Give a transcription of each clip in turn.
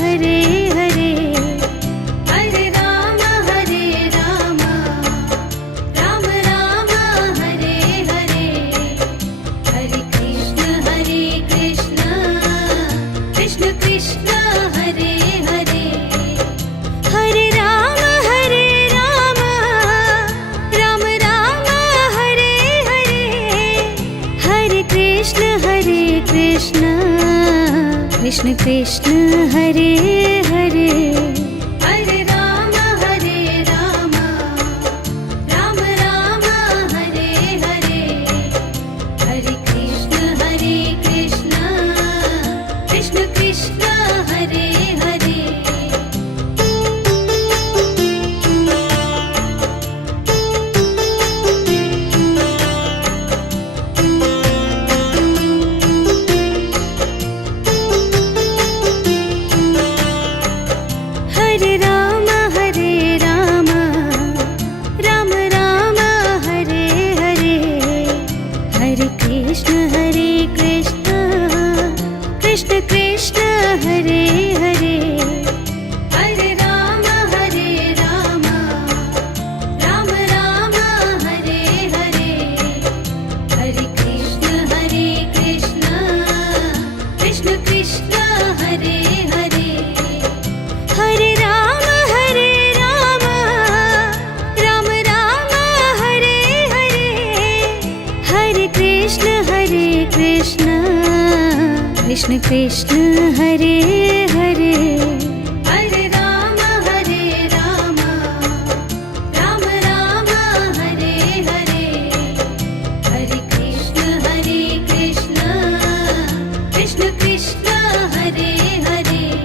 Hare Hare Hare Ram Ram Ram Hare Hare Hare Krishna Krishna Krishna Hare Hare Hare Ram Ram Ram Hare Hare Hare Krishna Krishna Krishna Hare Hare Hare Ram Ram Ram Hare Hare Hare Krishna Krishna Krishna Hare Hare Hare Ram Ram Ram Hare Hare Hare Krishna Krishna Krishna Hare Hare Hare Ram Ram Ram Hare Hare Hare Krishna Krishna Krishna Hare Hare Hare Ram Ram Ram Hare Hare Hare Krishna Krishna Krishna Hare Hare Hare Ram Ram Ram Hare Hare Hare Krishna Krishna Krishna Hare Hare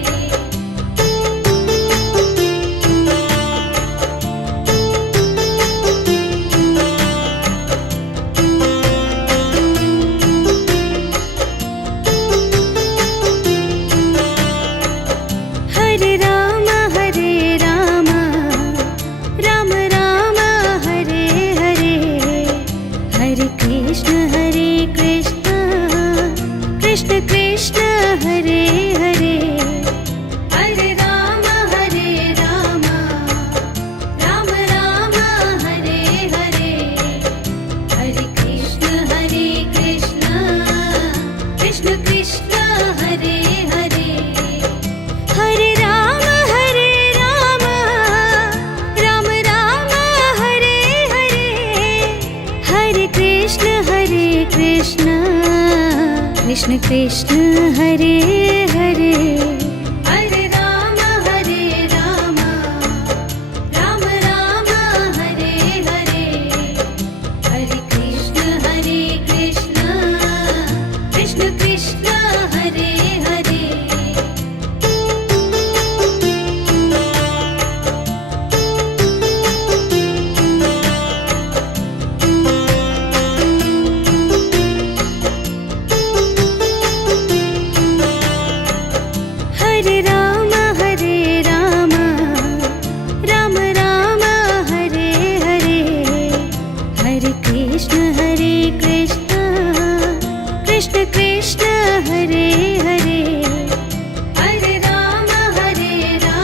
Hare Ram Ram Ram Hare Hare Hare Krishna Krishna Krishna Hare Hare Hare Ram Ram Hare Hare Hare Krishna Krishna Krishna Hare Hare Hare Ram Ram Hare Hare Hare Krishna Krishna Krishna Hare Hare Hare Ram Ram Hare Hare Hare Krishna Krishna Krishna Hare Hare Hare Ram Ram Hare Hare Hare Krishna Krishna Hare Hare Hare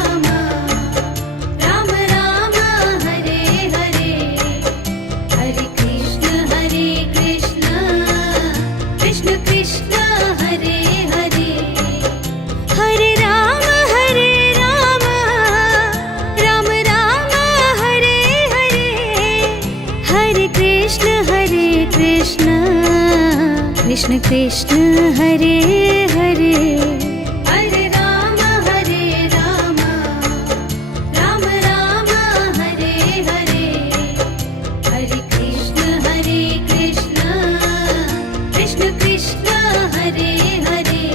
Ram Ram Hare Hare Hare Krishna Krishna Hare Hare Hare Ram Ram Hare Hare Hare Krishna Krishna Hare Hare Hare Ram Ram Hare Hare Hare Krishna Krishna Hare Hare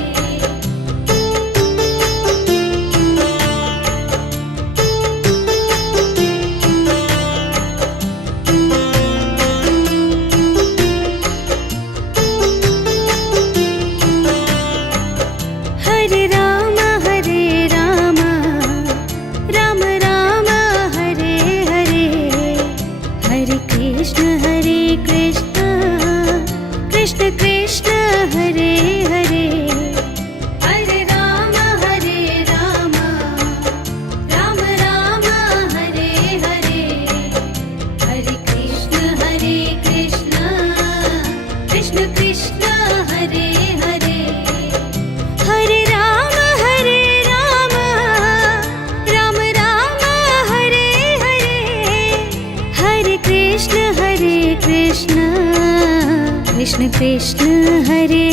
Krishna Krishna Hare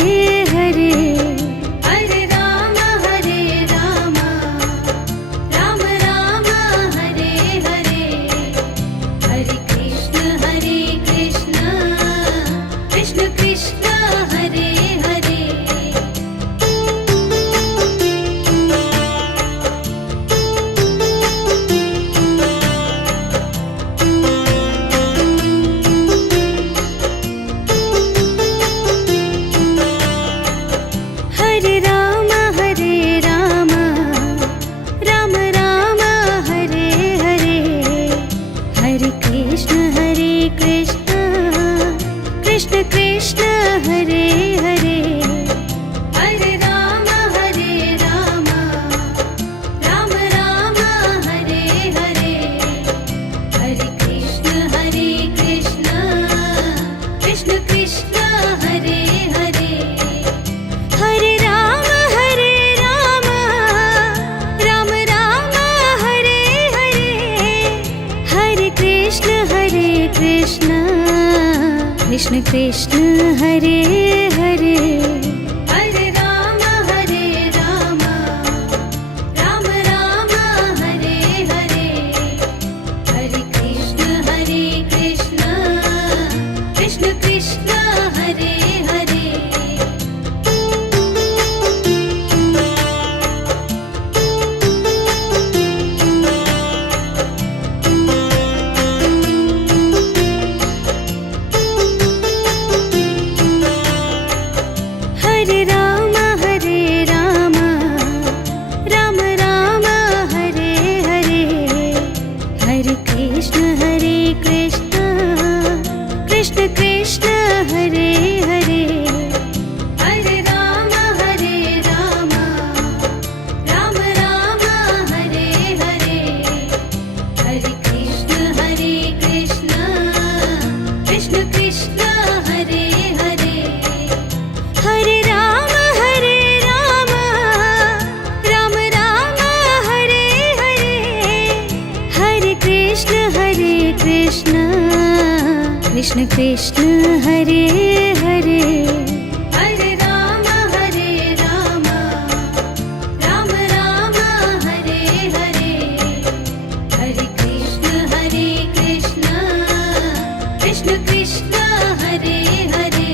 Hare Hare Ram Ram Ram Hare Hare Hare Krishna Krishna Krishna Hare Hare Hare Ram Ram Ram Hare Hare Hare Krishna Krishna Krishna Hare Hare Hare Ram Ram Ram Hare Hare Hare Krishna Krishna Krishna Hare Hare Hare Ram Ram Ram Hare Hare Hare Krishna Krishna Krishna Hare Hare Hare Ram Ram Ram Hare Hare Hare Krishna Krishna Krishna Hare Hare Hare Ram Ram Ram Hare Hare Hare Krishna Krishna Hare Hare Hare Ram Ram Ram Hare Hare Hare Krishna Krishna Krishna Hare Hare Hare Ram Ram Ram Hare Hare Hare Krishna Krishna Hare Hare Hare Ram Ram Ram Hare Hare Hare Krishna Krishna Krishna Hare Hare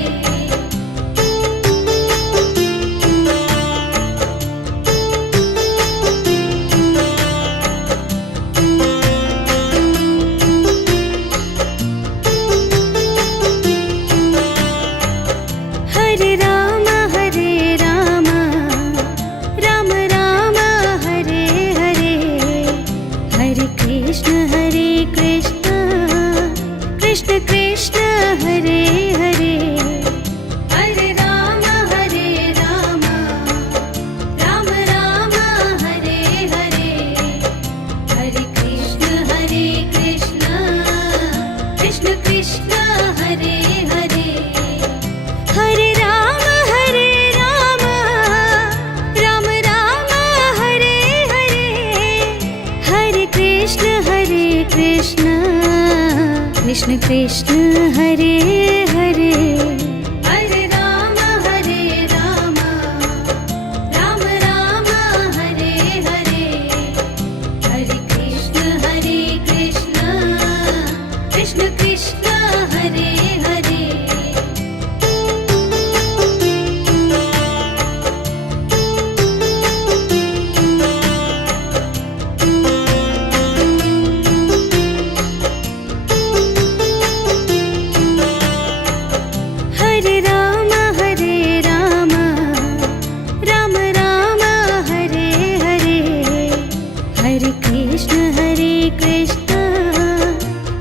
Hare Ram Ram Ram Hare Hare Hare Krishna Krishna Hare Hare Hare Ram Ram Ram Hare Hare Hare Krishna Krishna Krishna Hare Hare Hare Ram Ram Ram Hare Hare Hare Krishna Krishna Hare Hare Hare Ram Ram Hare Hare Hare Krishna Krishna Hare Hare Hare Ram Ram Ram Hare Hare Hare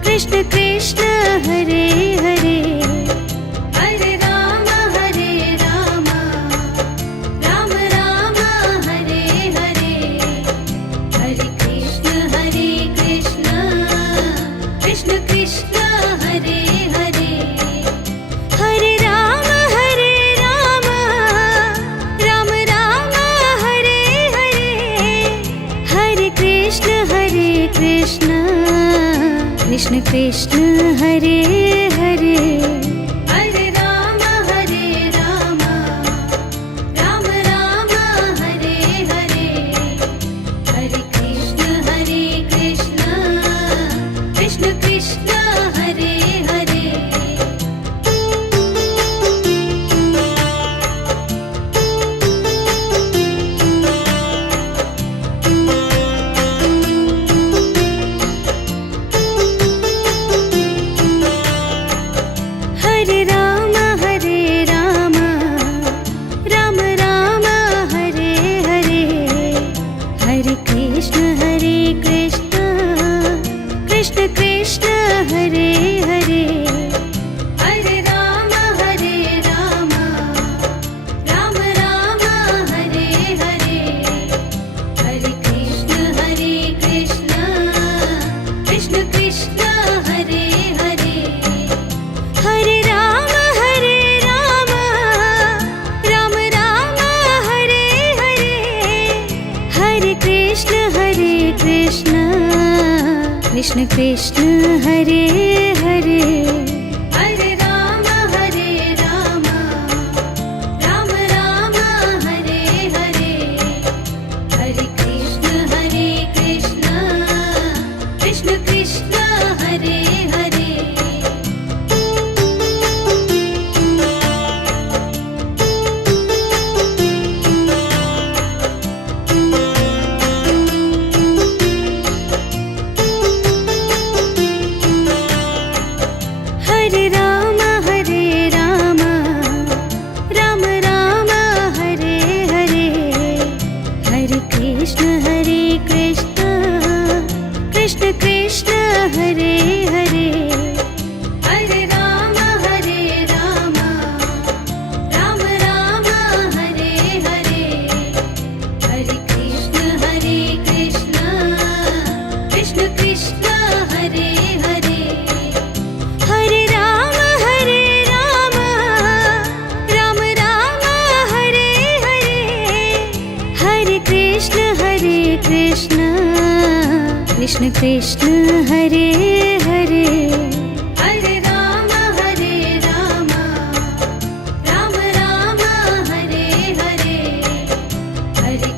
Krishna Krishna Hare Hare Hare Ram Ram Ram Hare Hare Hare Krishna Krishna Hare Hare Hare Ram Ram Ram Hare Hare Hare Krishna Krishna Hare Hare Hare Ram Hare Krishna Krishna Krishna Hare Hare Hare Ram Ram Ram Hare Hare Hare Krishna Krishna Krishna Hare Hare Hare Ram Ram Ram Hare Hare Hare Krishna Krishna Krishna Hare Hare Hare Ram Ram Ram Hare Hare Hare Krishna Krishna Krishna Hare Hare Hare Ram Ram Ram Hare Hare Hare Krishna Krishna Krishna Hare Hare Hare Ram Ram Ram Hare Hare Hare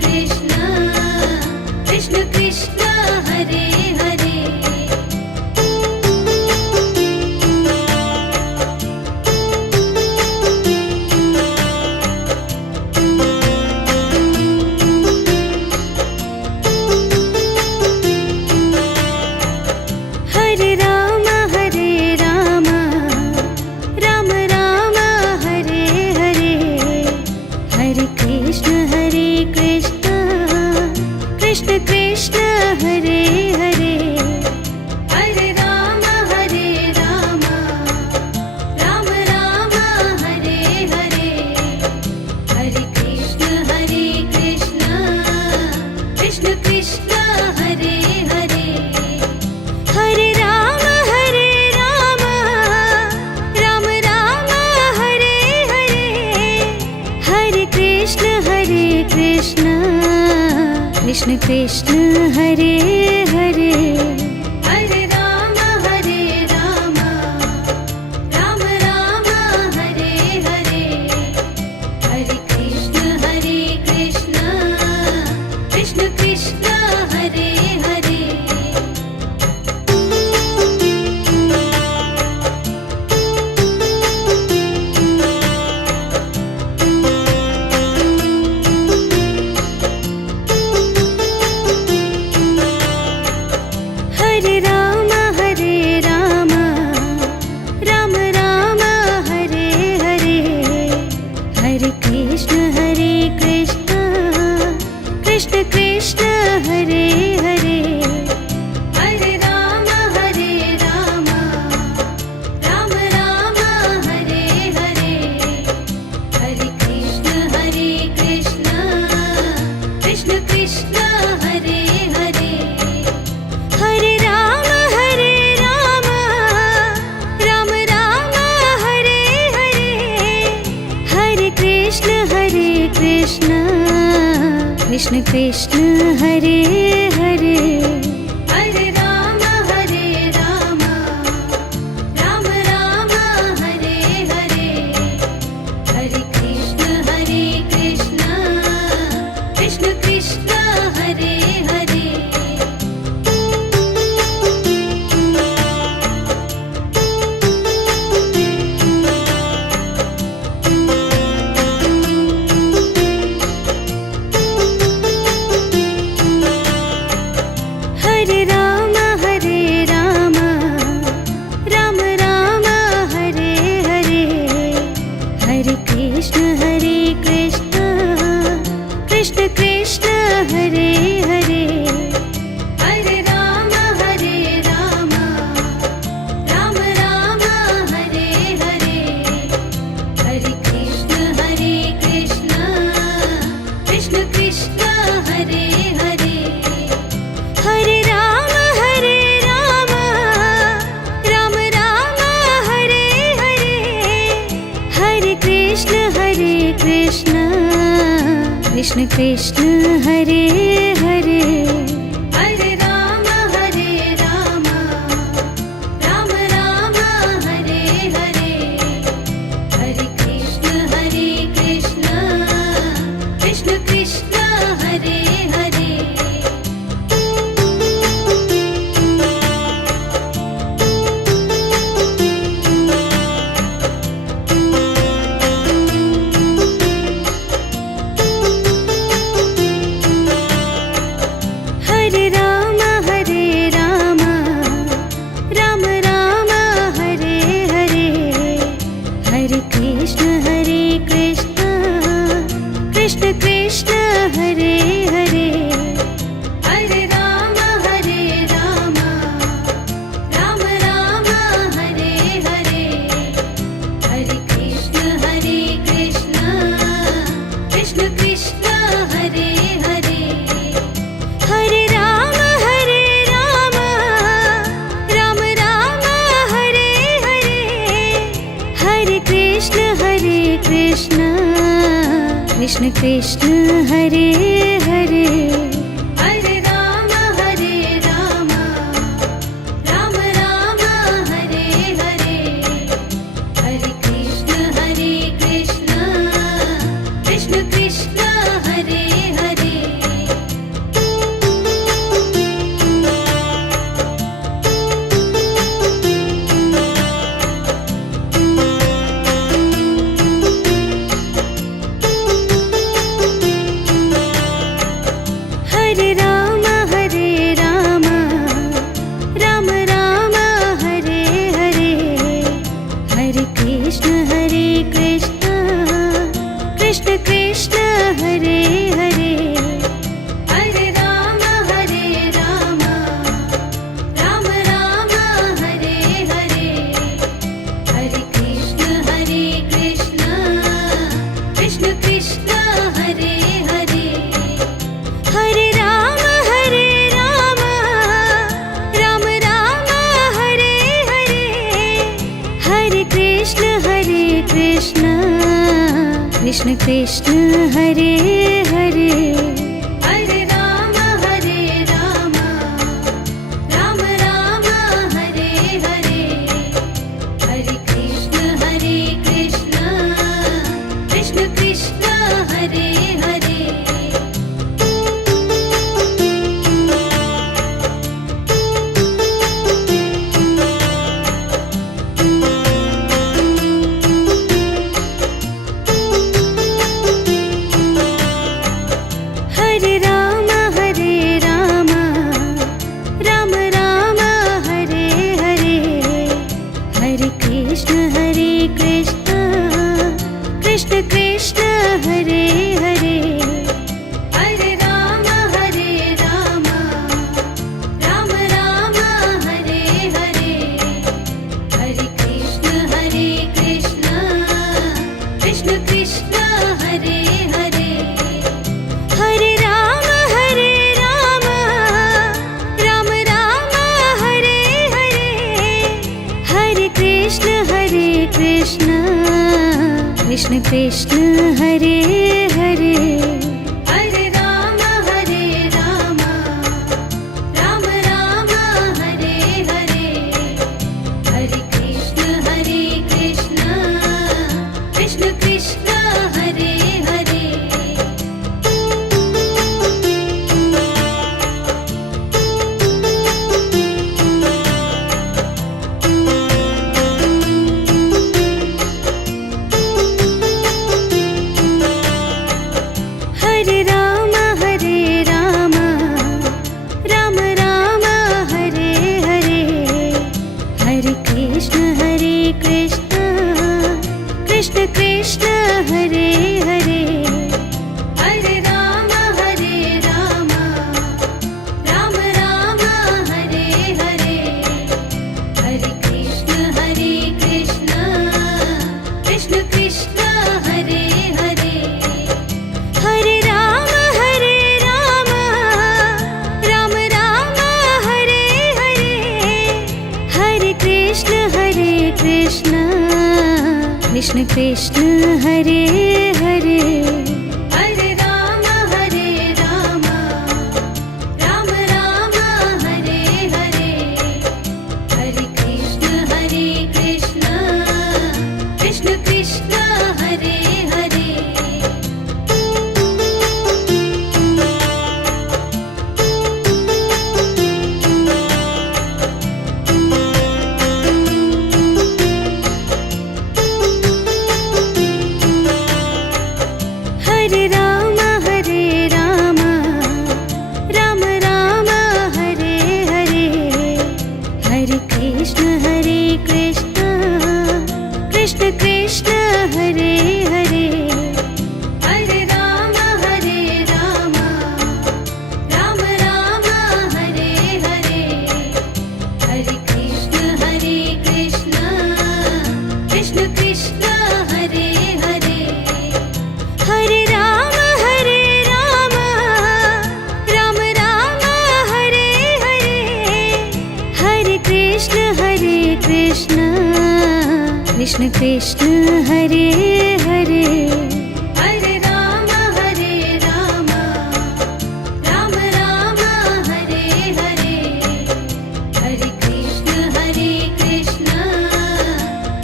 Krishna Krishna Krishna Hare Hare Hare Ram Ram Ram Hare Hare Hare Krishna Krishna Krishna Hare Hare Hare Ram Ram Ram Hare Hare Hare Krishna Krishna Krishna Hare Hare Hare Ram Ram Ram Hare Hare Hare Krishna Krishna Krishna Hare Hare Hare Ram Ram Ram Hare Hare Hare Krishna Krishna Krishna Hare Hare Hare Ram Ram Ram Hare Hare Hare Krishna Krishna Hare Hare Hare Ram Ram Ram Hare Hare Hare Krishna Krishna Krishna Hare Hare Hare Ram Ram Ram Hare Hare Hare Krishna Krishna Hare Hare Hare Ram Ram Ram Hare Hare Hare Krishna Krishna Krishna Hare Hare Hare Ram Ram Ram Hare Hare Hare Krishna Krishna Hare Hare Hare Ram Ram Ram Hare Hare Hare Krishna Krishna Krishna Hare Hare Hare Ram Ram Ram Hare Hare Hare Krishna Krishna Krishna Hare Hare Hare Ram Ram Ram Hare Hare Hare Krishna Krishna Krishna Hare Hare Hare Ram Ram Ram Hare Hare Hare Krishna Krishna Krishna Krishna Hare Hare Hare Ram Ram Ram Hare Hare Hare Krishna Krishna Krishna Hare Hare Hare Ram Ram Ram Hare Hare Hare Krishna Krishna Krishna Krishna Hare Hare Hare Ram Ram Ram Hare Hare Hare Krishna Krishna Krishna Hare Hare Hare Ram Ram Ram Hare Hare Hare Krishna Krishna Krishna Krishna Hare Hare Hare Ram Ram Ram Hare Hare Hare Krishna Krishna Krishna Hare Hare Hare Ram Ram Ram Hare Hare Hare Krishna Krishna Krishna Krishna Hare Hare Hare Ram Ram Ram Hare Hare Hare Krishna Krishna Krishna Hare Hare Hare Ram Ram Ram Hare Hare Hare Krishna Krishna Krishna Krishna Hare Hare Hare Ram Ram Ram Hare Hare Hare Krishna Krishna Krishna Hare Hare Hare Ram Ram Ram Hare Hare Hare Krishna Krishna Krishna Krishna Hare Hare Hare Ram Ram Ram Hare Hare Hare Krishna Krishna Krishna Hare Hare Hare Ram Ram Ram Hare Hare Hare Krishna Krishna Krishna Krishna Hare Hare Hare Ram Ram Ram Hare Hare Hare Krishna Krishna Krishna Hare Hare Hare Ram Ram Ram Hare Hare Hare Krishna Krishna Krishna Hare Hare Hare Ram Krishna Krishna Hare Hare Hare Ram Ram Ram Hare Hare Hare Krishna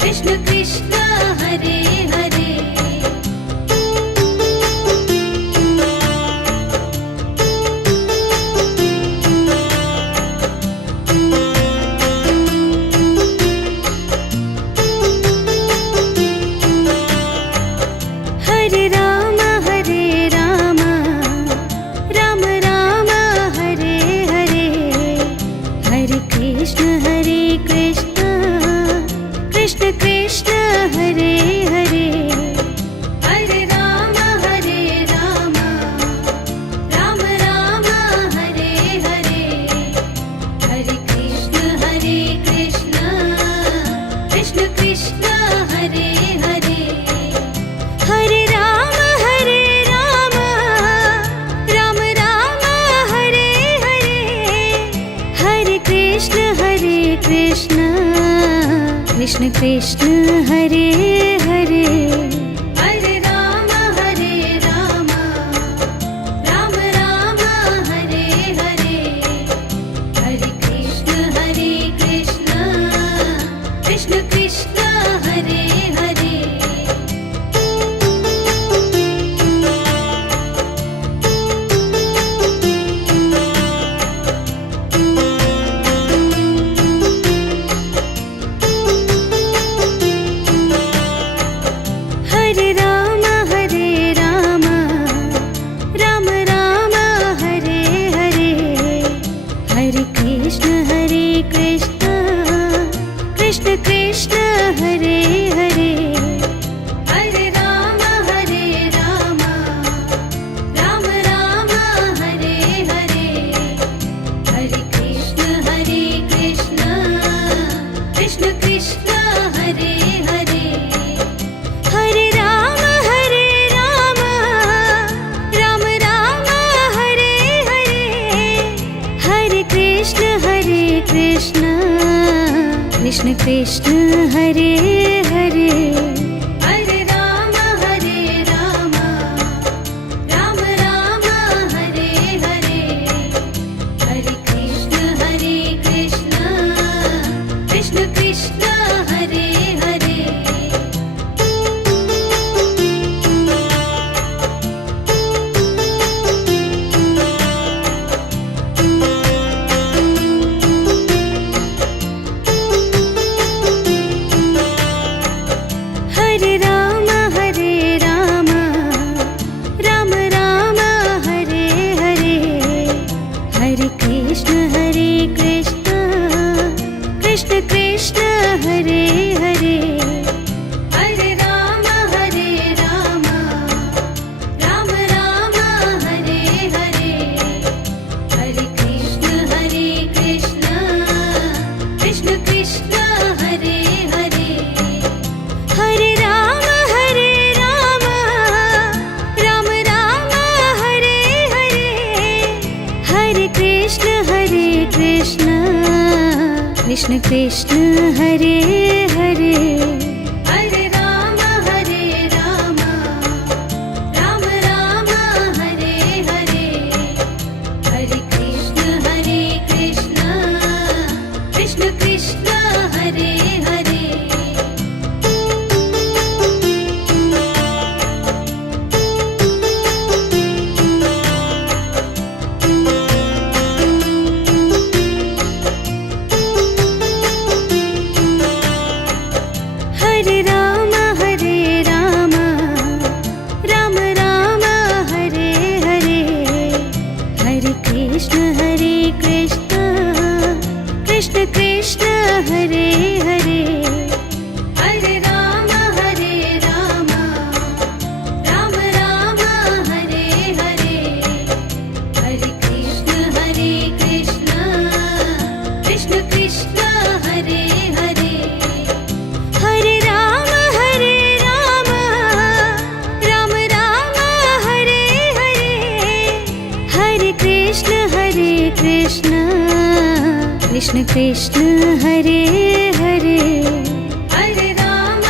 Krishna Krishna Hare Hare Hare Ram Ram Ram Hare Hare Hare Krishna Krishna Krishna Hare Hare Hare Ram Ram Ram Hare Hare Hare Krishna Krishna Krishna Hare Hare Hare Ram Ram Ram Hare Hare Hare Krishna Krishna Krishna Hare Hare Hare Ram Ram Ram Hare Hare Hare Krishna Krishna Krishna Hare Hare Hare Ram Ram Ram Hare Hare Hare Krishna Krishna Krishna Hare Hare Hare Ram Ram Ram Hare Hare Hare Krishna Krishna Krishna Hare Hare Hare Ram Ram Ram Hare Hare Hare Krishna Krishna Krishna Hare Hare Hare Ram Ram Hare Hare Hare Krishna Krishna Hare Hare Hare Ram Ram Ram Hare Hare Hare Krishna Krishna Krishna Hare Hare Hare Ram Ram Hare Hare Hare Krishna Krishna Krishna Hare Hare Hare Ram Ram Hare Hare Hare Krishna Krishna Hare Hare Hare Ram Ram Hare Hare Hare Krishna Krishna Hare Hare Hare Ram Ram Ram Hare Hare Hare Krishna Krishna Krishna Hare Hare Hare Ram Ram Hare Hare Hare Krishna Krishna Krishna Hare Hare Hare Ram Ram Ram Hare Hare Hare Krishna Krishna Krishna Hare Hare Hare Ram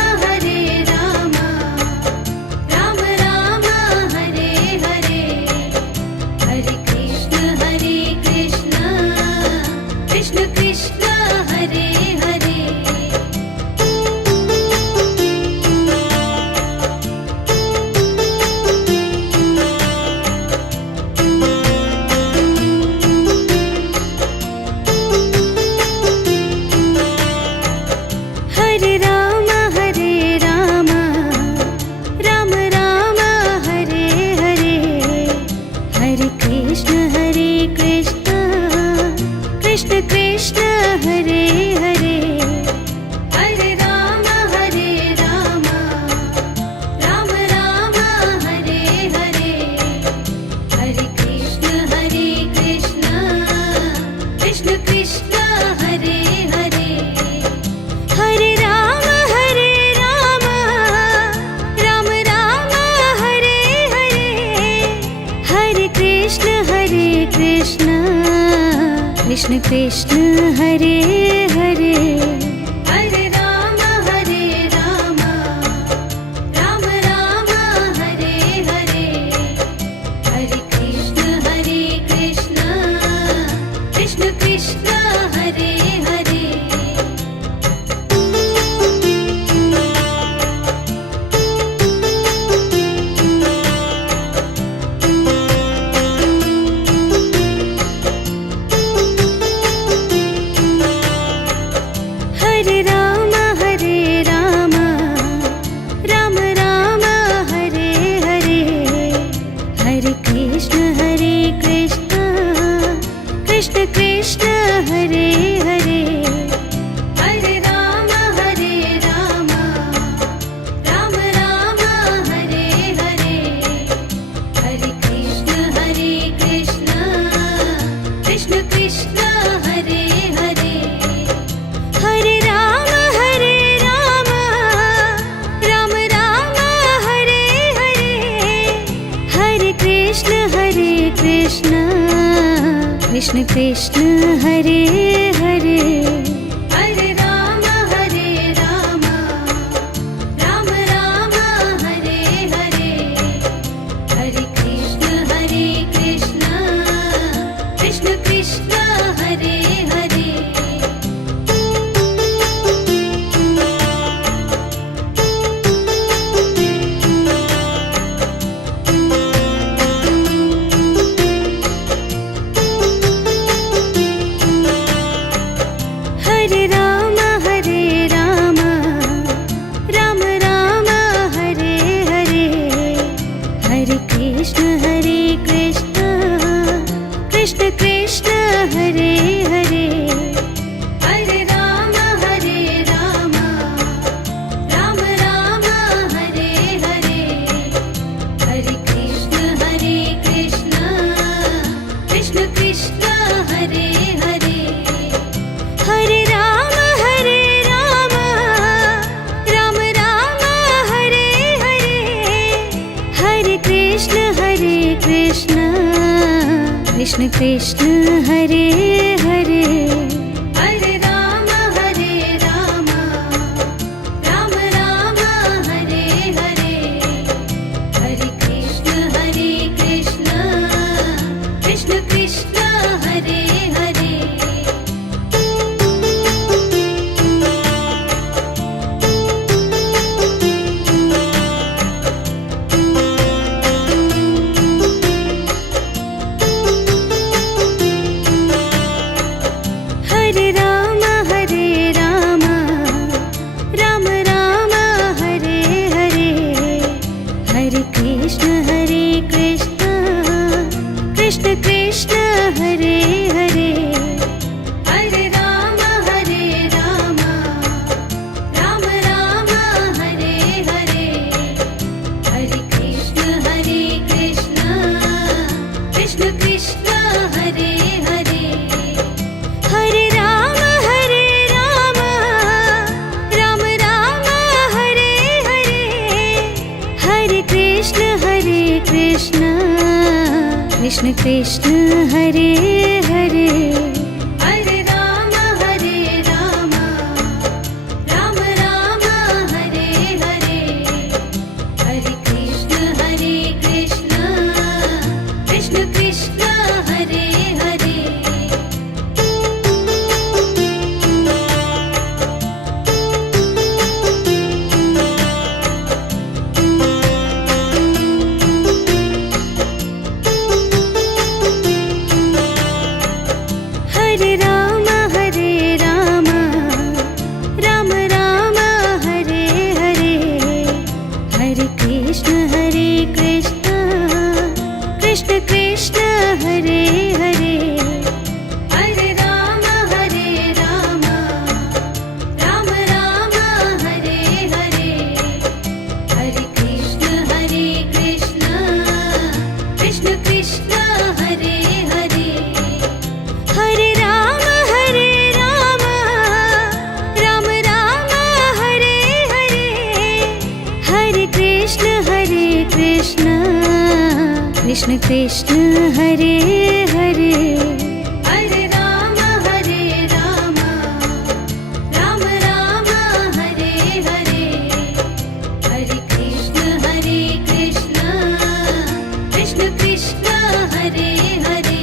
Krishna Krishna Krishna Hare Hare Hare Ram Ram Ram Hare Hare Hare Krishna Krishna Krishna Hare Hare Hare Ram Ram Ram Hare Hare Hare Krishna Krishna Krishna Hare Hare Hare Ram Ram Ram Hare Hare Hare Krishna Krishna Krishna Hare Hare Hare Ram Ram Ram Hare Hare Hare Krishna Krishna Krishna Hare Hare Hare Ram Ram Ram Hare Hare Hare Krishna Krishna Krishna Hare Hare Hare Ram Ram Ram Hare Hare Hare Krishna Krishna Krishna Hare Hare Hare Ram Ram Ram Hare Hare Hare Krishna Krishna Krishna Hare Hare Hare Ram Ram Ram Hare Hare Hare Krishna Krishna Krishna Hare Hare Hare Ram Ram Ram Hare Hare Hare Krishna Krishna Krishna Hare Hare Hare Ram Ram Ram Hare Hare Hare Krishna Krishna Krishna Hare Hare Hare Ram Ram Hare Hare Hare Krishna Krishna Krishna Hare Hare Hare Ram Ram Ram Hare Hare Hare Krishna Krishna Krishna Hare Hare Hare Ram Ram Hare Hare Hare Krishna Krishna Krishna Hare Hare Hare Ram Ram Hare Hare Hare Krishna Krishna Krishna Hare Hare Hare Ram Ram Hare Hare Hare Krishna Krishna Krishna Hare Hare Hare Ram Ram Hare Hare Hare Krishna Krishna Krishna Hare Krishna Krishna Hare Hare Hare Ram Ram Ram Hare Hare Hare Krishna Krishna Krishna Hare Hare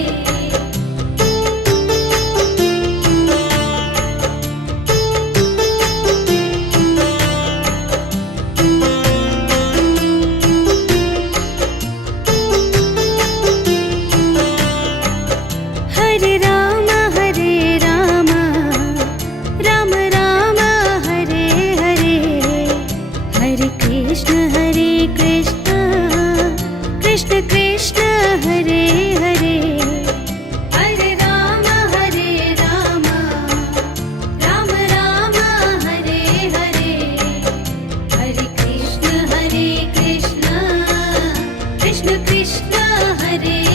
Hare Ram Ram Ram Hare Hare Hare Krishna Krishna Krishna Hare Hare Hare Ram Ram Hare Hare Hare Krishna Krishna Krishna Hare Hare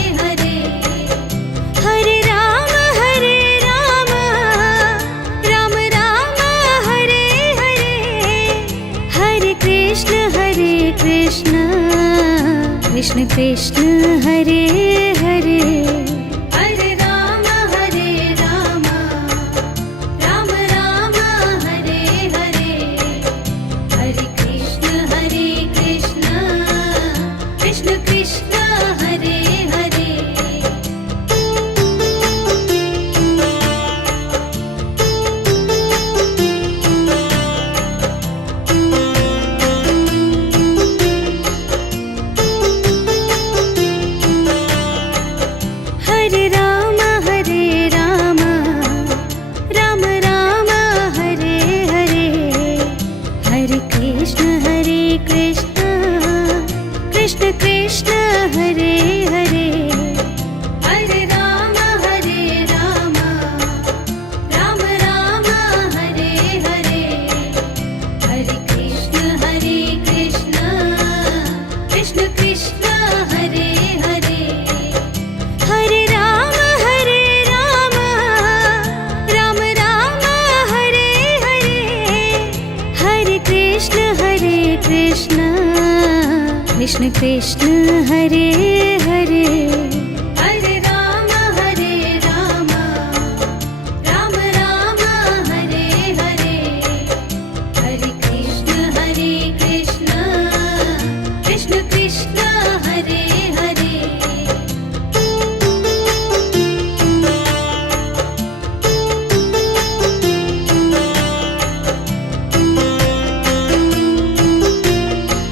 Hare Ram Ram Ram Hare Hare Hare Krishna Krishna Krishna Hare Hare Hare Ram Ram Hare Hare Hare Krishna Krishna Krishna Hare Hare Hare Ram Ram Hare Hare Hare Krishna Krishna Hare Hare Hare Ram Ram Hare Hare Hare Krishna Krishna Hare Hare Hare Ram Ram Hare Hare Hare Krishna Krishna Hare Hare Hare Ram Ram Hare Hare Hare Krishna Krishna Hare Hare Hare Ram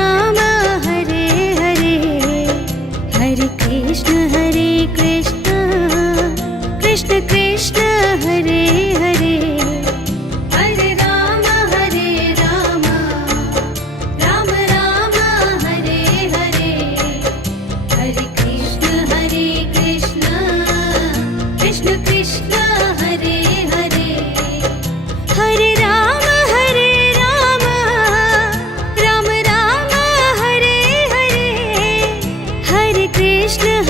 Ram Hare Hare Hare Krishna Krishna Hare Hare Hare Ram Ram Hare Hare Hare Krishna Krishna Hare Hare Hare Ram Ram Hare Hare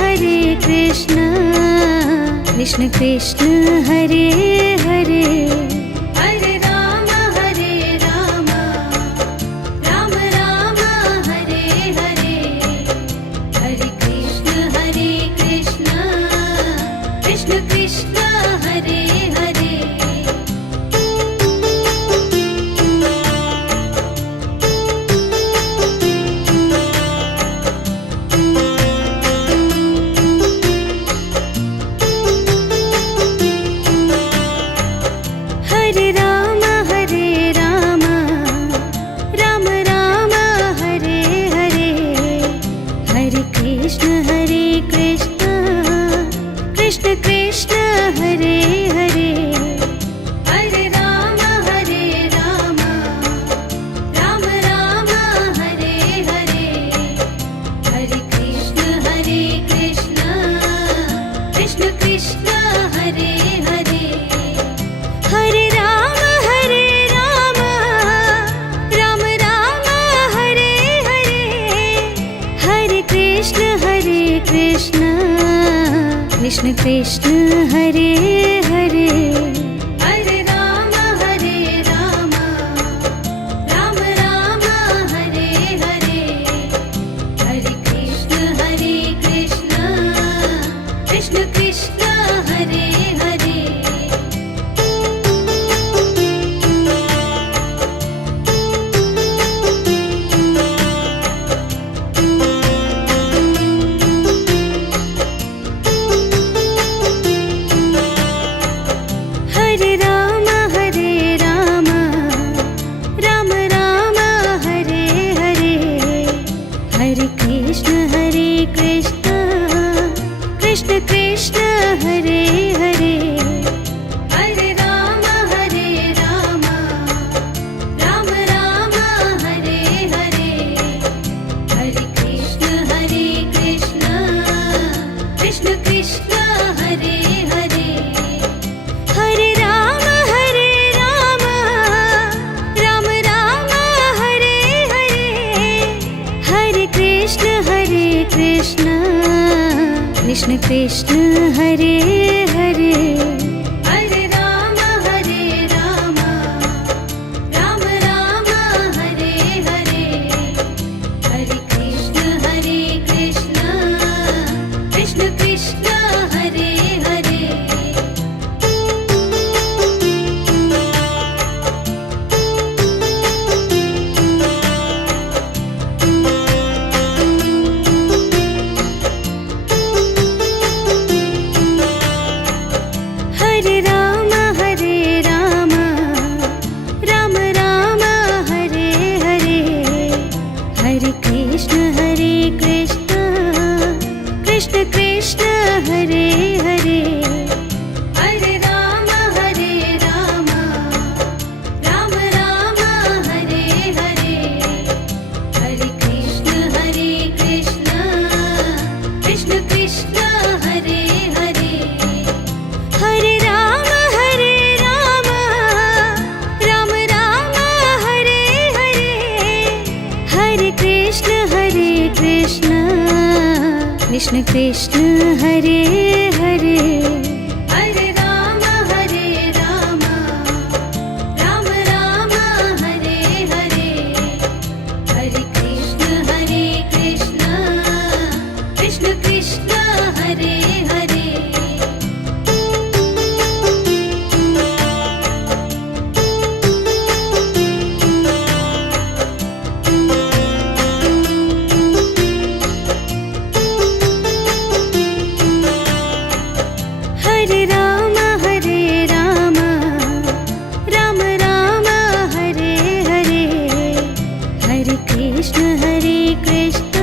Hare Krishna Krishna Hare Hare Hare Ram Ram Hare Hare Hare Krishna Krishna Hare Hare Hare Ram Ram Hare Hare Hare Krishna Krishna Hare Hare Hare Ram Ram Hare Hare Hare Krishna Krishna Hare Hare Hare Ram Ram Hare Hare Hare Krishna Krishna Hare Hare Hare Ram Krishna Krishna Krishna Hare Hare Hare Ram Ram Ram Hare Hare Hare Krishna Krishna Krishna Hare Hare Hare Ram Ram Ram Hare Hare Hare Krishna Krishna Krishna Krishna Hare Hare Hare Ram Ram Ram Hare Hare Hare Krishna Krishna Krishna Hare Hare Hare Ram Ram Ram Hare Hare Hare Krishna Krishna Krishna Krishna Hare Hare Hare Ram Ram Hare Hare Hare Krishna Krishna Krishna Hare Hare Hare Ram Ram Ram Hare Hare Hare Krishna Krishna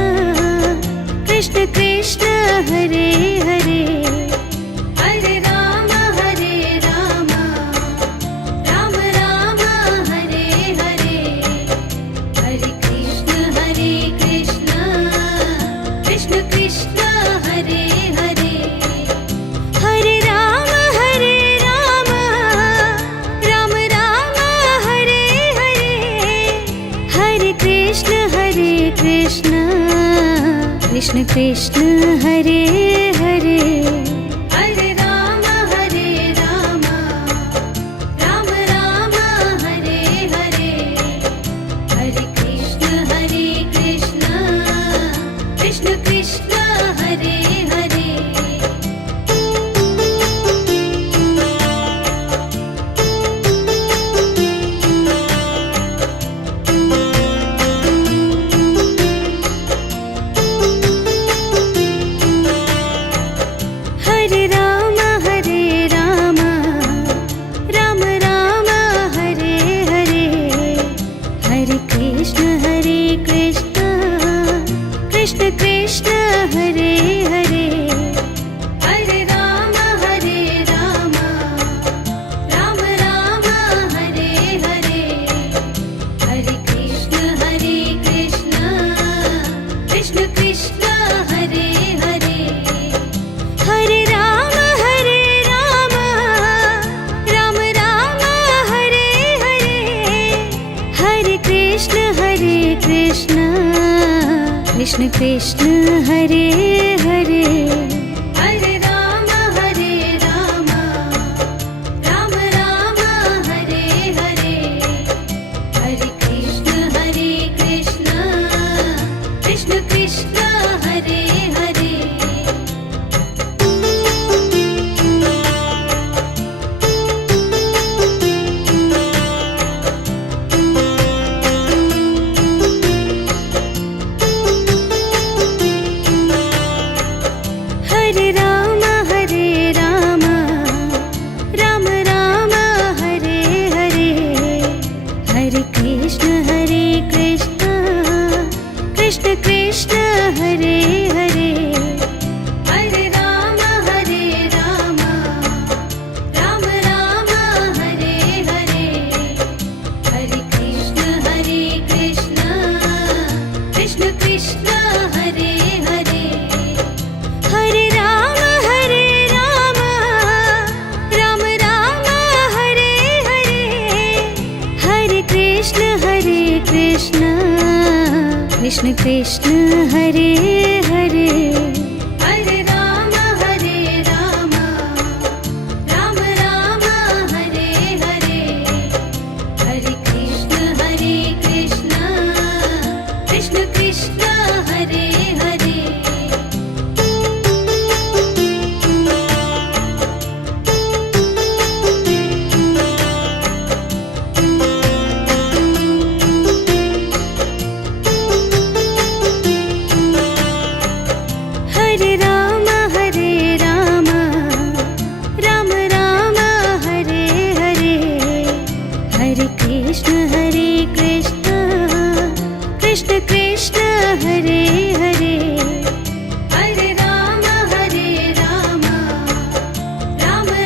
Krishna Krishna Hare Hare Hare Ram Ram Hare Hare Hare Krishna Krishna Krishna Hare Hare Hare Ram Ram Ram Hare Hare Hare Krishna Krishna Krishna Krishna Hare Hare Hare Ram Ram Hare Hare Hare Krishna Krishna Hare Hare Hare Ram Ram Ram Hare Hare Hare Krishna Krishna Krishna Krishna Hare Hare Hare Ram Ram Hare Hare Hare Krishna Krishna Hare Hare Hare Ram Ram Ram Hare Hare Hare Krishna Krishna Krishna Krishna Hare Hare Hare Ram Ram Hare Hare Hare Krishna Krishna Krishna Hare Hare Hare Ram Ram Ram Hare Hare Hare Krishna Krishna Krishna Krishna Hare Hare Hare Ram Ram Hare Hare Hare Krishna Krishna Hare Hare Hare Ram Ram Ram Hare Hare Hare Krishna Krishna Krishna Hare Hare Hare Ram Ram Ram Hare Hare Hare Krishna Krishna Krishna Hare Hare Hare Ram Ram Ram Hare Hare Hare Krishna Krishna Krishna Hare Hare Hare Ram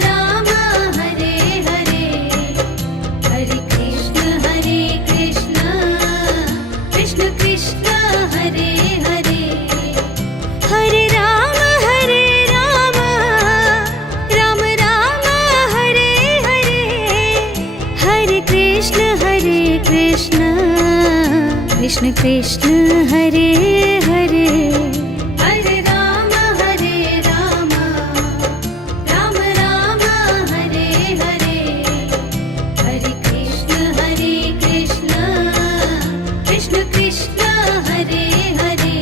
Ram Hare Hare Hare Krishna Krishna Krishna Hare Hare Hare Ram Ram Ram Hare Hare Hare Krishna Krishna Krishna Hare Hare Hare Ram Ram Hare Hare Hare Krishna Krishna Krishna Hare Hare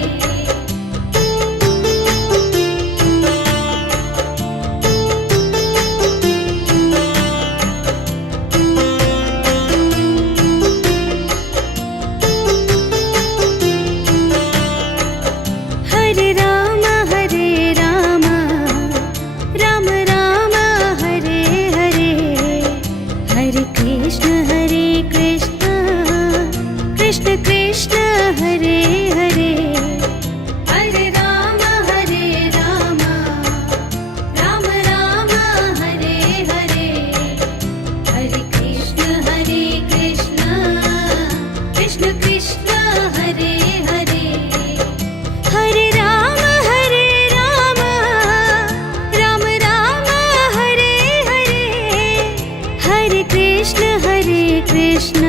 Hare Ram Ram Ram Hare Hare Hare Krishna Krishna Krishna Hare Hare Hare Ram Ram Hare Hare Hare Krishna Krishna Krishna Hare Hare Hare Ram Ram Hare Hare Hare Krishna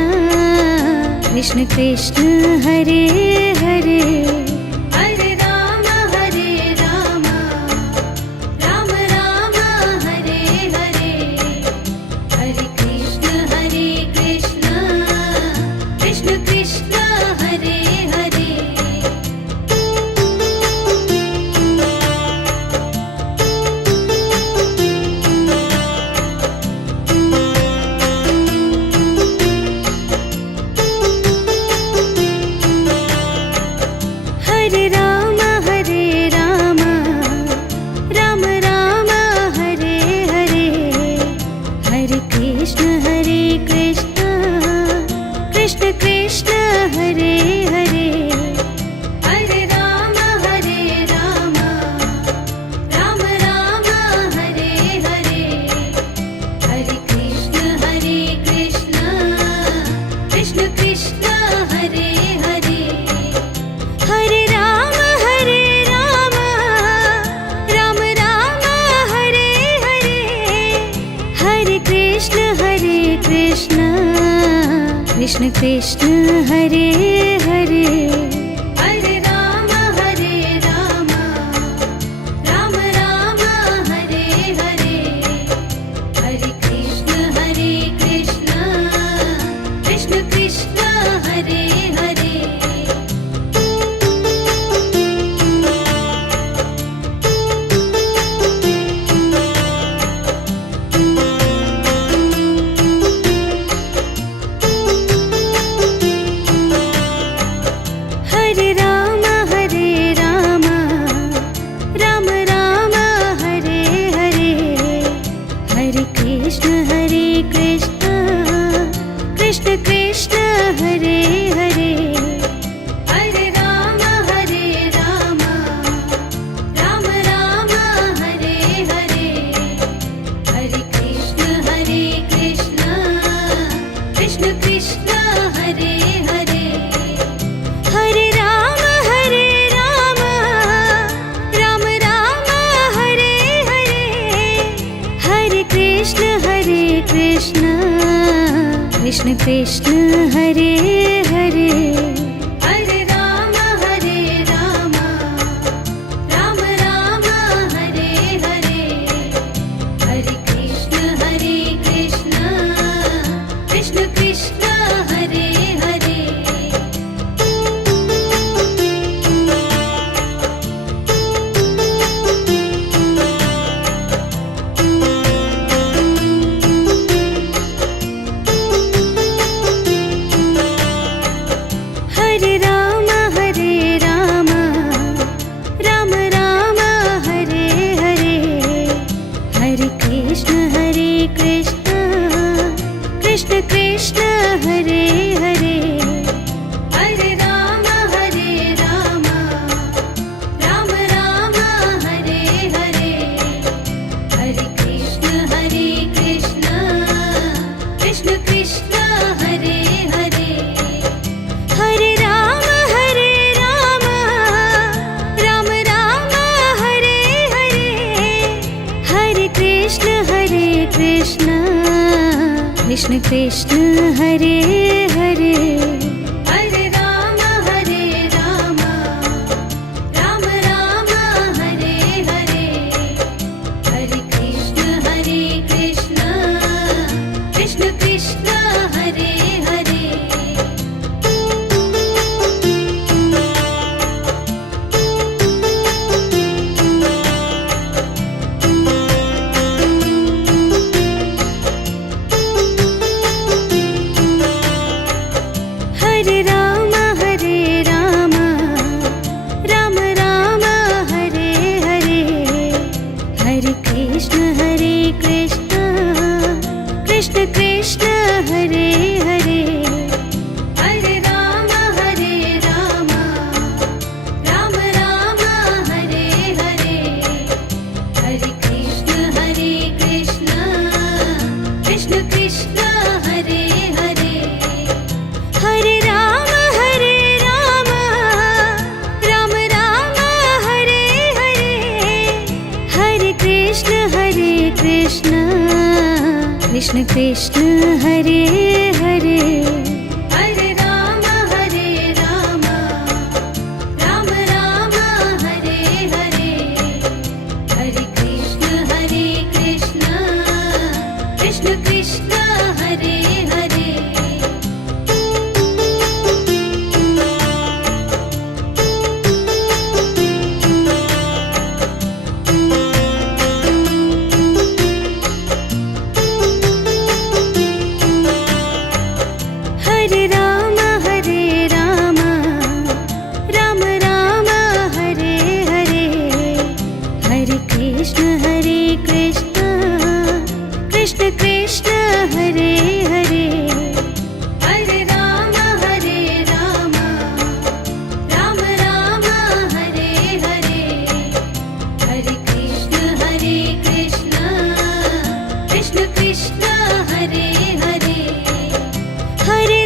Krishna Krishna Hare Hare Hare Ram Ram Hare Hare Hare Krishna Krishna Krishna Hare Hare Hare Ram Ram Hare Hare Hare Krishna Krishna Krishna Hare Hare Hare Ram Ram Hare Hare Hare Krishna Krishna Hare Hare Hare Ram Ram Hare Hare Hare Krishna Krishna Krishna Hare Hare Hare Ram Ram Hare Hare Hare Krishna Krishna Krishna Hare Hare Hare Ram Ram Hare Hare Hare Krishna Krishna Krishna Hare Hare Hare Ram Ram Hare Hare Hare Krishna Krishna Krishna Hare Hare Hare Ram Ram Hare Hare Hare Krishna Krishna Krishna Hare Hare Hare Ram Krishna Krishna Hare Hare Hare Ram Ram Ram Hare Hare Hare Krishna Krishna Krishna Hare Hare Hare Ram Ram Ram Hare Hare Hare Krishna Krishna Krishna Hare Hare Hare Ram Ram Ram Hare Hare Hare Krishna Krishna Krishna Hare Hare Hare Ram Ram Ram Hare Hare Hare Krishna Krishna Krishna Hare Hare Hare Ram Ram Ram Hare Hare Hare Krishna Krishna Krishna Hare Hare Hare Ram Ram Ram Hare Hare Hare Krishna Krishna Krishna Hare Hare Hare Ram Ram Ram Hare Hare Hare Krishna Krishna Krishna Hare Hare Hare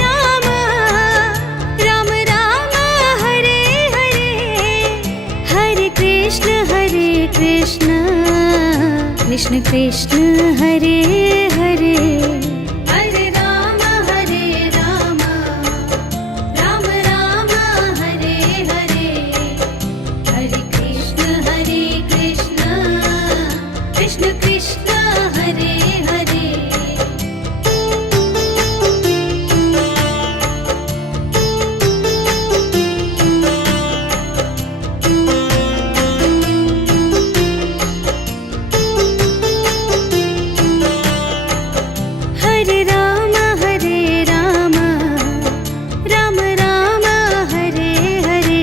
Ram Ram Ram Hare Hare Hare Krishna Krishna Krishna Hare Hare Hare Ram Ram Ram Hare Hare Hare Krishna Krishna Hare Hare Hare Ram Ram Ram Hare Hare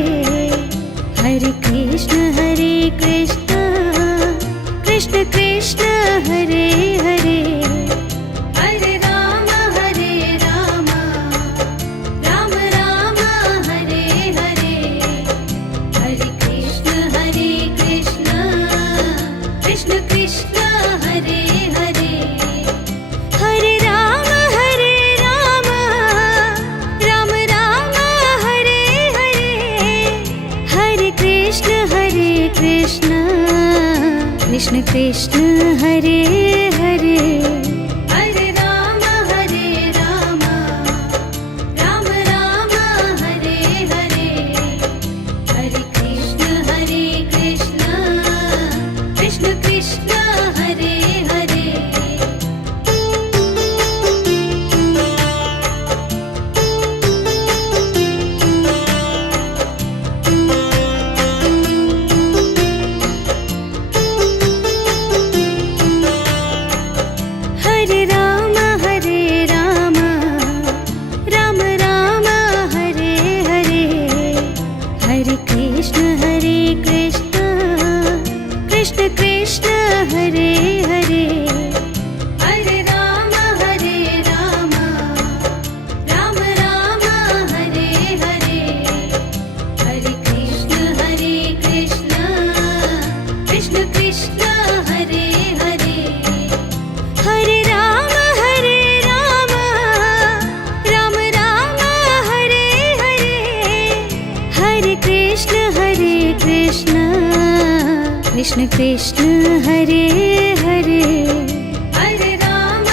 Hare Krishna Krishna Hare Hare Hare Ram Ram Ram Hare Hare Hare Krishna Krishna Hare Hare Hare Ram Ram Ram Hare Hare Hare Krishna Krishna Hare Hare Hare Ram Ram Ram Hare Hare Hare Krishna Krishna Hare Hare Hare Ram Ram Ram Hare Hare Hare Krishna Krishna Hare Hare Hare Ram Ram Ram Hare Hare Hare Krishna Krishna Hare Hare Hare Ram Ram Ram Hare Hare Hare Krishna Krishna Hare Hare Hare Ram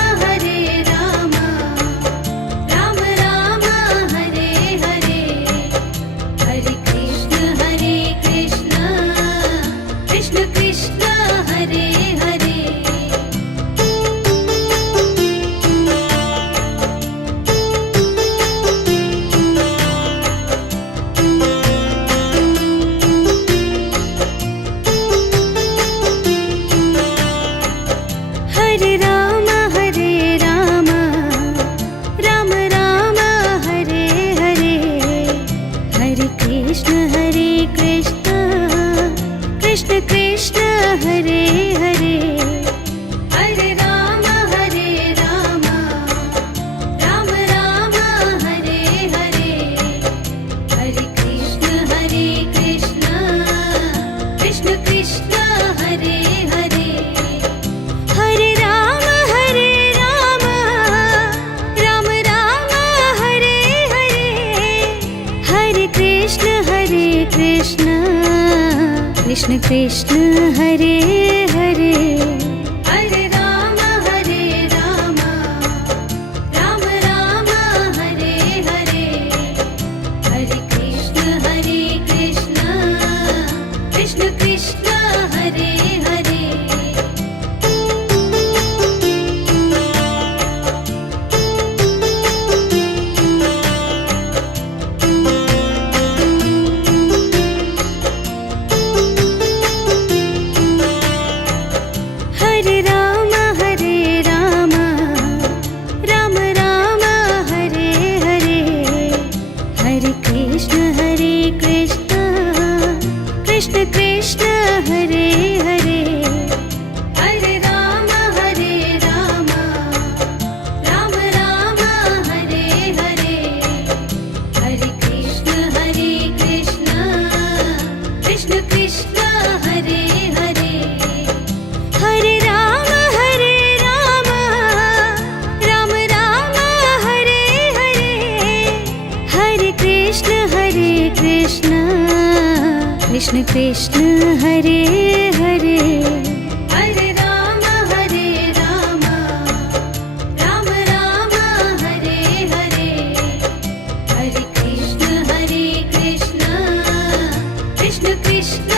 Krishna Krishna Hare Hare Hare Ram Ram Ram Hare Hare Hare Krishna Krishna Krishna Hare Hare Hare Ram Ram Ram Hare Hare Hare Krishna Krishna Krishna Hare Hare Hare Ram Ram Hare Hare Hare Krishna Krishna Krishna Hare Hare Hare Ram Ram Ram Hare Hare Hare Krishna Krishna Krishna Hare Hare Hare Ram Ram Hare Hare Hare Krishna Krishna Krishna